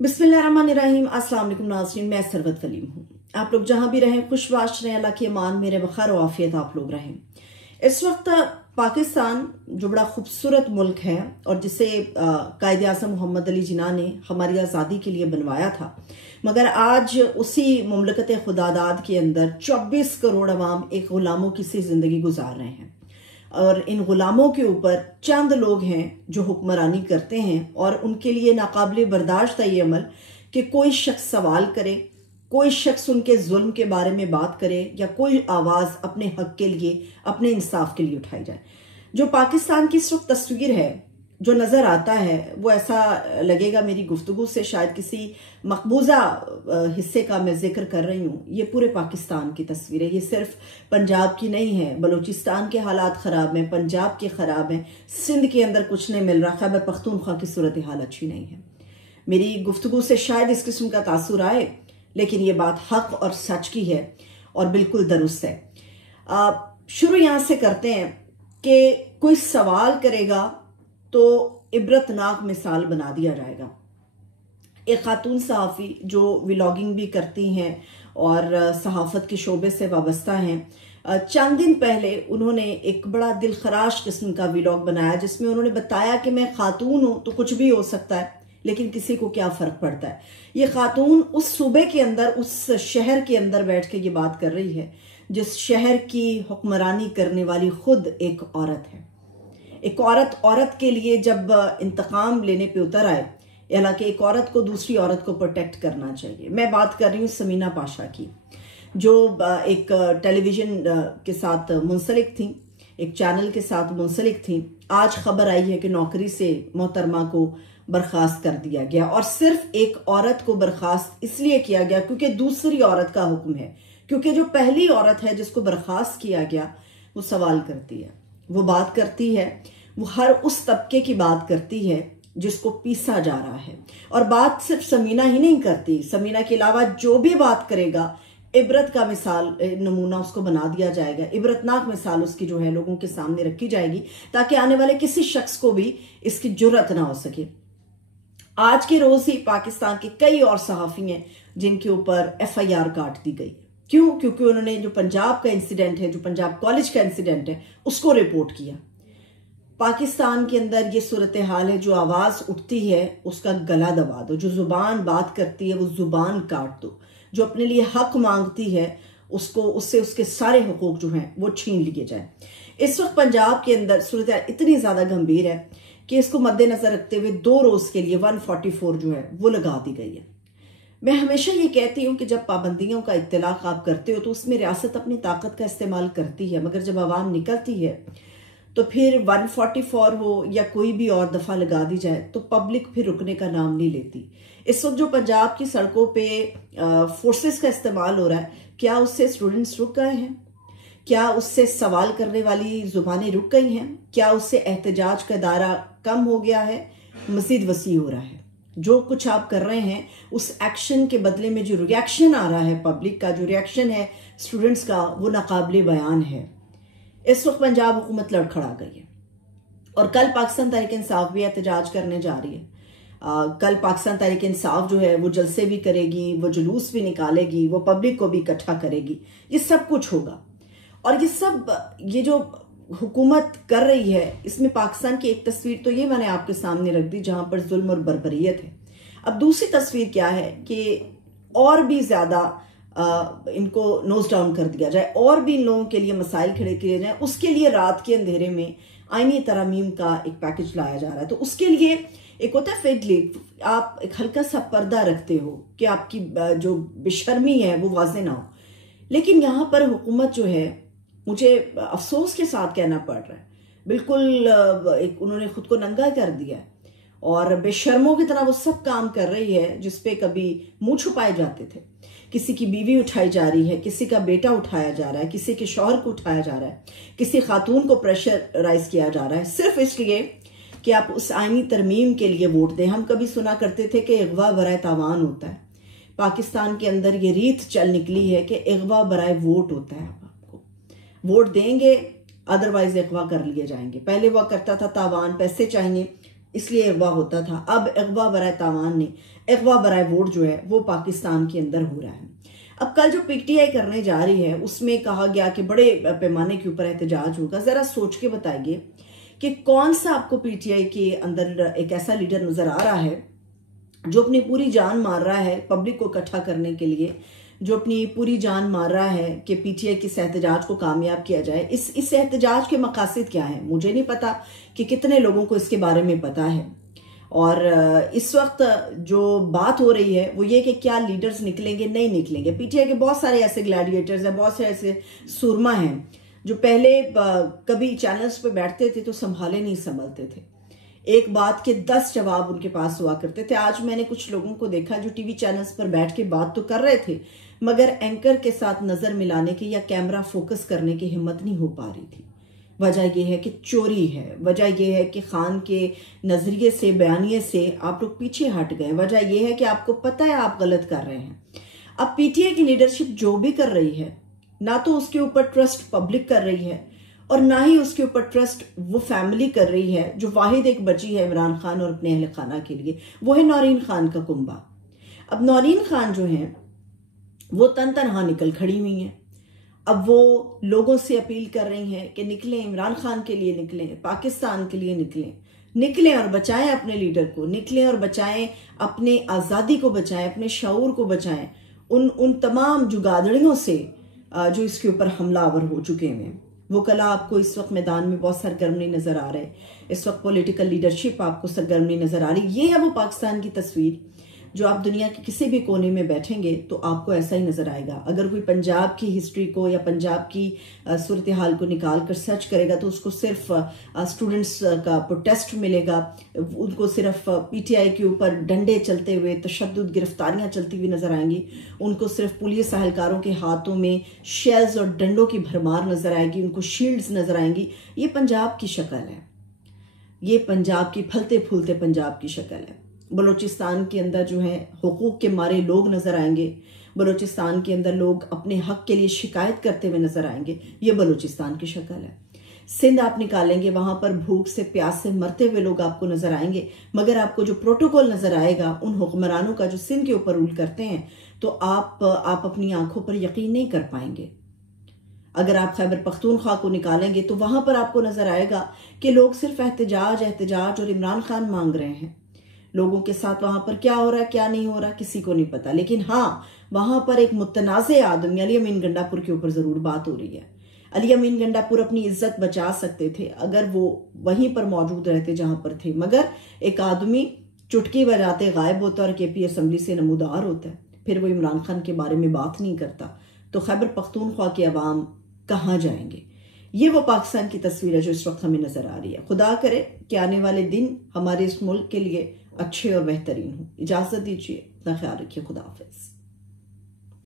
बिस्मिल्लाहिर्रहमानिर्रहीम। अस्सलाम वालेकुम नाज़रीन, मैं सरवत वलीम हूँ। आप लोग जहाँ भी रहें खुशबाश रहें, अल्लाह की अमान मेरे बखैर और आफियत आप लोग रहें। इस वक्त पाकिस्तान जो बड़ा खूबसूरत मुल्क है और जिसे कायदे आज़म मोहम्मद अली जिन्ना ने हमारी आज़ादी के लिए बनवाया था, मगर आज उसी मुमलकत खुदादाद के अंदर 24 करोड़ अवाम एक गुलामों की सी जिंदगी गुजार रहे हैं और इन गुलामों के ऊपर चंद लोग हैं जो हुक्मरानी करते हैं और उनके लिए नाकाबिले बर्दाश्त है ये अमल कि कोई शख्स सवाल करे, कोई शख्स उनके जुल्म के बारे में बात करे या कोई आवाज़ अपने हक के लिए, अपने इंसाफ के लिए उठाई जाए। जो पाकिस्तान की इस वक्त तस्वीर है जो नज़र आता है वो ऐसा लगेगा मेरी गुफ्तगू से शायद किसी मकबूजा हिस्से का मैं जिक्र कर रही हूँ। ये पूरे पाकिस्तान की तस्वीर है, ये सिर्फ पंजाब की नहीं है। बलूचिस्तान के हालात ख़राब हैं, पंजाब के ख़राब हैं, सिंध के अंदर कुछ नहीं मिल रहा, खैबर पख्तूनख्वा की सूरत हाल अच्छी नहीं है। मेरी गुफ्तगू से शायद इस किस्म का तासुर आए, लेकिन ये बात हक और सच की है और बिल्कुल दुरुस्त है। शुरू यहाँ से करते हैं कि कोई सवाल करेगा तो इबरतनाक मिसाल बना दिया जाएगा। एक खातून सहाफ़ी जो व्लॉगिंग भी करती हैं और सहाफ़त के शोबे से वाबस्ता हैं, चंद दिन पहले उन्होंने एक बड़ा दिलखराश किस्म का व्लॉग बनाया जिसमें उन्होंने बताया कि मैं खातून हूँ तो कुछ भी हो सकता है, लेकिन किसी को क्या फ़र्क पड़ता है। ये खातून उस सूबे के अंदर, उस शहर के अंदर बैठ के ये बात कर रही है जिस शहर की हुक्मरानी करने वाली खुद एक औरत है। एक औरत के लिए जब इंतकाम लेने पे उतर आए, हालांकि एक औरत को दूसरी औरत को प्रोटेक्ट करना चाहिए। मैं बात कर रही हूँ समीना पाशा की, जो एक टेलीविजन के साथ मुंसलिक थी, एक चैनल के साथ मुंसलिक थी। आज खबर आई है कि नौकरी से मोहतरमा को बर्खास्त कर दिया गया और सिर्फ एक औरत को बर्खास्त इसलिए किया गया क्योंकि दूसरी औरत का हुक्म है, क्योंकि जो पहली औरत है जिसको बर्खास्त किया गया वो सवाल करती है, वो बात करती है, वो हर उस तबके की बात करती है जिसको पीसा जा रहा है। और बात सिर्फ समीना ही नहीं करती, समीना के अलावा जो भी बात करेगा इबरत का मिसाल नमूना उसको बना दिया जाएगा, इबरतनाक मिसाल उसकी जो है लोगों के सामने रखी जाएगी ताकि आने वाले किसी शख्स को भी इसकी जुर्रत ना हो सके। आज के रोज ही पाकिस्तान के कई और सहाफ़ी हैं जिनके ऊपर FIR काट दी गई। क्यों? क्योंकि उन्होंने जो पंजाब का इंसिडेंट है, जो पंजाब कॉलेज का इंसिडेंट है, उसको रिपोर्ट किया। पाकिस्तान के अंदर ये सूरत हाल है, जो आवाज उठती है उसका गला दबा दो, जो जुबान बात करती है वो जुबान काट दो, जो अपने लिए हक मांगती है उसको, उससे उसके सारे हुकूक जो हैं वो छीन लिए जाए। इस वक्त पंजाब के अंदर सूरत हाल इतनी ज्यादा गंभीर है कि इसको मद्देनजर रखते हुए 2 रोज के लिए 144 जो है वो लगा दी गई है। मैं हमेशा ये कहती हूँ कि जब पाबंदियों का इत्तलाक आप करते हो तो उसमें रियासत अपनी ताकत का इस्तेमाल करती है, मगर जब आवाम निकलती है तो फिर 144 हो या कोई भी और दफा लगा दी जाए तो पब्लिक फिर रुकने का नाम नहीं लेती। इस वक्त जो पंजाब की सड़कों पे फोर्सेस का इस्तेमाल हो रहा है, क्या उससे स्टूडेंट्स रुक गए हैं? क्या उससे सवाल करने वाली जुबानें रुक गई हैं? क्या उससे एहतजाज का दायरा कम हो गया है? मजीद वसी हो रहा है। जो कुछ आप कर रहे हैं उस एक्शन के बदले में जो रिएक्शन आ रहा है पब्लिक का, जो रिएक्शन है स्टूडेंट्स का, वो नाकाबिले बयान है। इस वक्त पंजाब हुकूमत लड़खड़ा गई है और कल पाकिस्तान तहरीक इंसाफ भी एहतजाज करने जा रही है। कल पाकिस्तान तहरीक इंसाफ जो है वो जलसे भी करेगी, वो जुलूस भी निकालेगी, वो पब्लिक को भी इकट्ठा करेगी। ये सब कुछ होगा और ये जो हुकूमत कर रही है इसमें पाकिस्तान की एक तस्वीर तो ये मैंने आपके सामने रख दी जहां पर जुल्म और बर्बरियत है। अब दूसरी तस्वीर क्या है कि और भी ज्यादा इनको नोज डाउन कर दिया जाए और भी इन लोगों के लिए मसाइल खड़े किए जाए। उसके लिए रात के अंधेरे में आईनी तरमीम का एक पैकेज लाया जा रहा है। तो उसके लिए एक होता है फेडली, आप एक हल्का सा पर्दा रखते हो कि आपकी जो बेशर्मी है वो वाजे ना हो। लेकिन यहां पर हुकूमत जो है, मुझे अफसोस के साथ कहना पड़ रहा है, बिल्कुल एक उन्होंने खुद को नंगा कर दिया है और बेशर्मों की तरह वो सब काम कर रही है जिसपे कभी मुंह छुपाए जाते थे। किसी की बीवी उठाई जा रही है, किसी का बेटा उठाया जा रहा है, किसी के शौहर को उठाया जा रहा है, किसी खातून को प्रेशराइज किया जा रहा है सिर्फ इसलिए कि आप उस आईनी तरमीम के लिए वोट दें। हम कभी सुना करते थे कि अगवा बराए तावान होता है। पाकिस्तान के अंदर ये रीत चल निकली है कि अगवा बराए वोट होता है। आपको वोट देंगे, अदरवाइज अगवा कर लिए जाएंगे। पहले हुआ करता था तावान, पैसे चाहिए इसलिए अगवा होता था। अब अगवा बराए तावान नहीं, अगवा बराए वोट जो है वो पाकिस्तान के अंदर हो रहा है। अब कल जो पीटीआई करने जा रही है उसमें कहा गया कि बड़े पैमाने के ऊपर एहतजाज होगा। जरा सोच के बताइए कि कौन सा आपको पीटीआई के अंदर एक ऐसा लीडर नजर आ रहा है जो अपनी पूरी जान मार रहा है पब्लिक को इकट्ठा करने के लिए, जो अपनी पूरी जान मार रहा है कि पीटीआई के इस एहतजाज को कामयाब किया जाए। इस एहतजाज के मकासद क्या है मुझे नहीं पता कि कितने लोगों को इसके बारे में पता है। और इस वक्त जो बात हो रही है वो ये कि क्या लीडर्स निकलेंगे नहीं निकलेंगे। पीटीआई के बहुत सारे ऐसे ग्लैडिएटर्स हैं, बहुत सारे ऐसे सुरमा हैं जो पहले कभी चैनल्स पे बैठते थे तो संभाले नहीं संभलते थे, एक बात के 10 जवाब उनके पास हुआ करते थे। आज मैंने कुछ लोगों को देखा जो टीवी चैनल्स पर बैठ के बात तो कर रहे थे मगर एंकर के साथ नजर मिलाने की या कैमरा फोकस करने की हिम्मत नहीं हो पा रही थी। वजह यह है कि चोरी है, वजह यह है कि खान के नजरिए से, बयानिए से आप लोग पीछे हट गए। वजह यह है कि आपको पता है आप गलत कर रहे हैं। अब पीटीआई की लीडरशिप जो भी कर रही है ना तो उसके ऊपर ट्रस्ट पब्लिक कर रही है और ना ही उसके ऊपर ट्रस्ट वो फैमिली कर रही है जो वाहिद एक बची है इमरान खान और अपने अहल खाना के लिए, वो है नौरीन खान का कुंबा। अब नौरीन खान जो है वो तन तनहा निकल खड़ी हुई हैं। अब वो लोगों से अपील कर रही हैं कि निकलें, इमरान खान के लिए निकलें, पाकिस्तान के लिए निकलें और बचाएं अपने लीडर को, निकलें और बचाएं अपने आज़ादी को, बचाएं अपने शऊर को, बचाएं उन तमाम जुगादड़ियों से जो इसके ऊपर हमलावर हो चुके हैं। वो कला आपको इस वक्त मैदान में बहुत सरगर्मी नजर आ रहे हैं, इस वक्त पॉलिटिकल लीडरशिप आपको सरगर्मी नजर आ रही। ये है वो पाकिस्तान की तस्वीर जो आप दुनिया के किसी भी कोने में बैठेंगे तो आपको ऐसा ही नजर आएगा। अगर कोई पंजाब की हिस्ट्री को या पंजाब की सूरत हाल को निकाल कर सर्च करेगा तो उसको सिर्फ स्टूडेंट्स का प्रोटेस्ट मिलेगा, उनको सिर्फ पीटीआई के ऊपर डंडे चलते हुए, तशद्दुद, गिरफ्तारियां चलती हुई नजर आएंगी, उनको सिर्फ पुलिस एहलकारों के हाथों में शेल्स और डंडों की भरमार नजर आएगी, उनको शील्ड्स नजर आएंगी। ये पंजाब की शक्ल है, ये पंजाब की फलते फूलते पंजाब की शक्ल है। बलूचिस्तान के अंदर जो है हुकूक के मारे लोग नजर आएंगे, बलूचिस्तान के अंदर लोग अपने हक के लिए शिकायत करते हुए नजर आएंगे। ये बलूचिस्तान की शक्ल है। सिंध आप निकालेंगे, वहां पर भूख से प्यास से मरते हुए लोग आपको नजर आएंगे, मगर आपको जो प्रोटोकॉल नजर आएगा उन हुक्मरानों का जो सिंध के ऊपर रूल करते हैं तो आप अपनी आंखों पर यकीन नहीं कर पाएंगे। अगर आप खैबर पख्तूनख्वा को निकालेंगे तो वहां पर आपको नजर आएगा कि लोग सिर्फ एहतजाज और इमरान खान मांग रहे हैं। लोगों के साथ वहां पर क्या हो रहा है क्या नहीं हो रहा किसी को नहीं पता, लेकिन हाँ वहां पर एक मुतनाज़े आदमी अली अमीन गंडापुर के ऊपर जरूर बात हो रही है। अली अमीन गंडापुर अपनी इज्जत बचा सकते थे अगर वो वहीं पर मौजूद रहते जहां पर थे, मगर एक आदमी चुटकी बजाते गायब होता और केपी असम्बली से नमूदार होता है, फिर वो इमरान खान के बारे में बात नहीं करता, तो खैबर पख्तूनख्वा के अवाम कहाँ जाएंगे। ये वो पाकिस्तान की तस्वीर है जो इस वक्त हमें नजर आ रही है। खुदा करे कि आने वाले दिन हमारे इस मुल्क के लिए अच्छे और बेहतरीन हो। इजाजत दीजिए, अपना ख्याल रखिए। खुदा हाफिज।